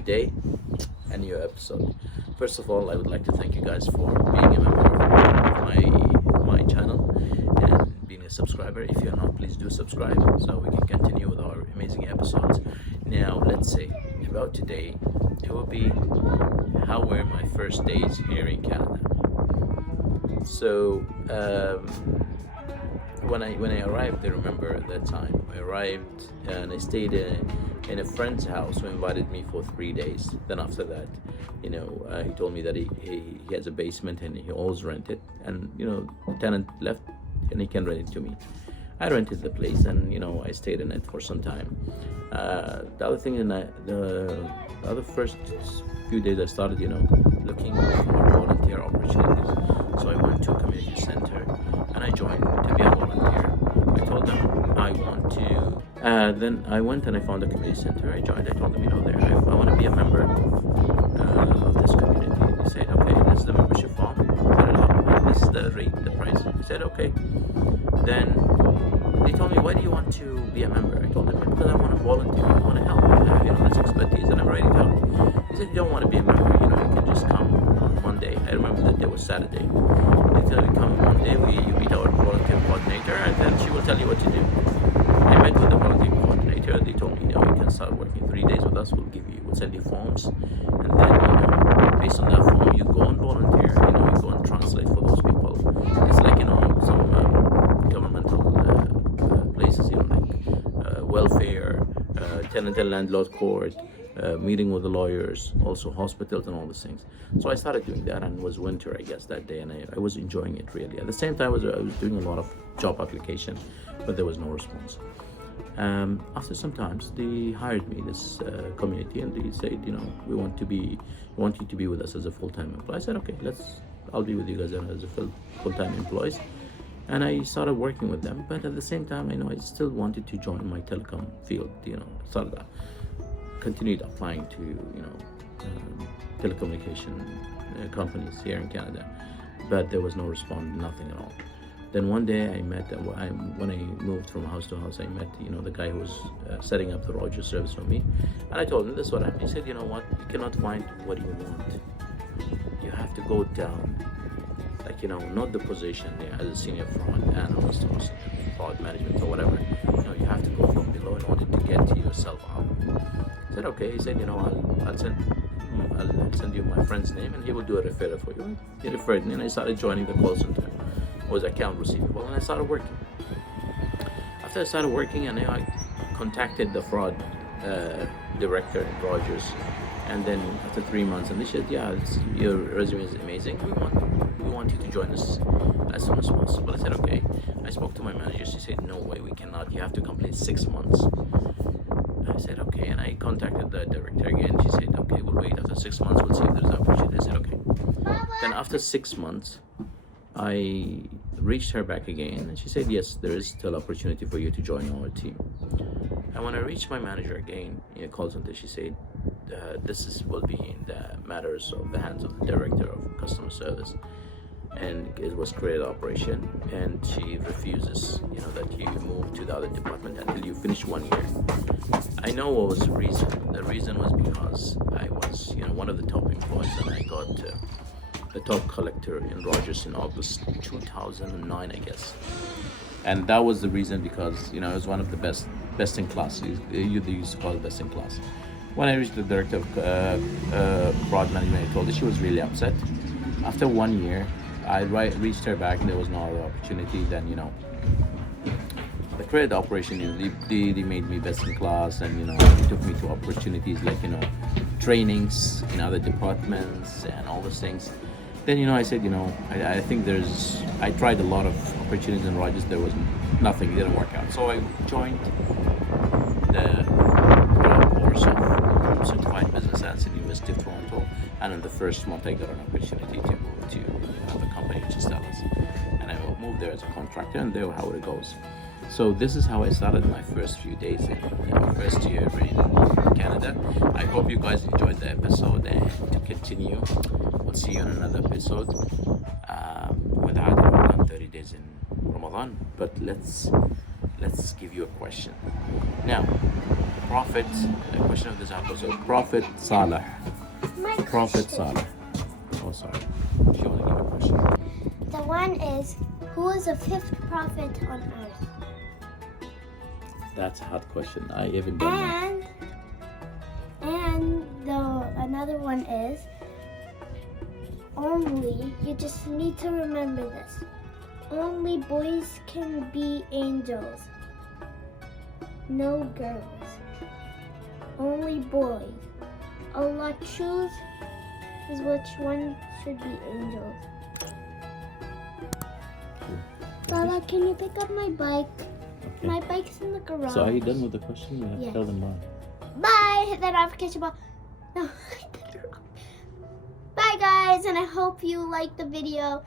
new day, a new episode. First of all, I would like to thank you guys for being a member of my channel and being a subscriber. If you're not, please do subscribe so we can continue with our amazing episodes. Now, let's say about today, it will be how were my first days here in Canada. So when I arrived, I remember at that time I arrived and I stayed in a friend's house who invited me for 3 days. Then after that, he told me that he has a basement and he always rent it, and the tenant left and he can rent it to me. I rented the place and I stayed in it for some time. The other thing, the other first few days I started looking for volunteer opportunities. So I went to a community center and I joined to be a volunteer. I told them I want to. Then I went and I found a community center. I joined. I told them, I want to be a member of this community. They said, okay, this is the membership form. This is the rate, the price. I said, okay. Then they told me, why do you want to be a member? I told them, because I want to volunteer. I want to help. I have this expertise and I'm ready to help. He said, you don't want to be a member. You can just come on Monday. I remember that day was Saturday. They tell you come Monday. You meet our volunteer coordinator, and then she will tell you what to do. I met with the volunteer coordinator. They told me, you can start working 3 days with us. We'll send you forms, and then based on that form, you go and volunteer. You go and translate for those people. It's like some governmental places, like welfare, tenant and landlord court, meeting with the lawyers, also hospitals and all these things. So I started doing that, and it was winter, I guess, that day, and I was enjoying it really. At the same time, I was doing a lot of job application, but there was no response. After some times, they hired me, this community, and they said, we want you to be with us as a full-time employee. I said, okay, I'll be with you guys as a full-time employees. And I started working with them, but at the same time, I still wanted to join my telecom field. Started continued applying to telecommunication companies here in Canada, but there was no response, nothing at all. Then one day I met, when I moved from house to house, I met the guy who was setting up the Rogers service for me, and I told him this is what happened. He said, you know what, you cannot find what you want. You have to go down, not the position as a senior fraud analyst or fraud management or whatever. You have to go from below in order to get yourself up. I said, okay. He said, I'll send you my friend's name and he will do a referral for you. He referred me and I started joining the call center. It was account receivable, and I started working. After I started working, and I contacted the fraud director at Rogers, and then after 3 months, and they said, yeah, your resume is amazing. We want you to join us as soon as possible. I said, okay. I spoke to my manager. She said, no way, we cannot. You have to complete 6 months. I said, okay. And I contacted the director again. She said, okay, we'll wait. After 6 months, we'll see if there's an opportunity. I said, okay. Then after 6 months, I reached her back again, and she said, yes, there is still opportunity for you to join our team. And when I reached my manager again in a call center, she said, will be in the matters of the hands of the director of customer service, and it was created operation, and she refuses that you move to the other department until you finish 1 year. I know what was the reason. The reason was because I was one of the top employees, and I got the top collector in Rogers in August 2009, I guess. And that was the reason, because it was one of the best in class. They used to call it best in class. When I reached the director of fraud management, I told her, she was really upset. After 1 year, I reached her back, and there was no other opportunity. Then the credit operation, they made me best in class, and they took me to opportunities like trainings in other departments and all those things. Then I said, I think I tried a lot of opportunities in Rogers. There was nothing, it didn't work out. So I joined the course of Certified Business Analyst in the University of Toronto, and in the first month I got an opportunity to move to another company, which is Dallas, and I moved there as a contractor, and there how it goes. So this is how I started my first few days in first year in Canada. I hope you guys enjoyed the episode, and to continue, we'll see you in another episode with Adil Awdah 30 days in Ramadan. But let's let's give you a question. Now, Prophet, a question of this episode, Prophet Saleh. Prophet Saleh. Oh, sorry. If you want to give a question. The one is, who was the fifth prophet on earth? That's a hard question. I even don't know. And another one is, only, you just need to remember this, only boys can be angels, no girls, only boys. Allah choose is which one should be angels. Baba, can you pick up my bike? Okay. My bike's in the garage. So are you done with the question? You have to Yes. tell them why. Bye! Hit that notification bell. No, I did it wrong. Bye guys, and I hope you liked the video.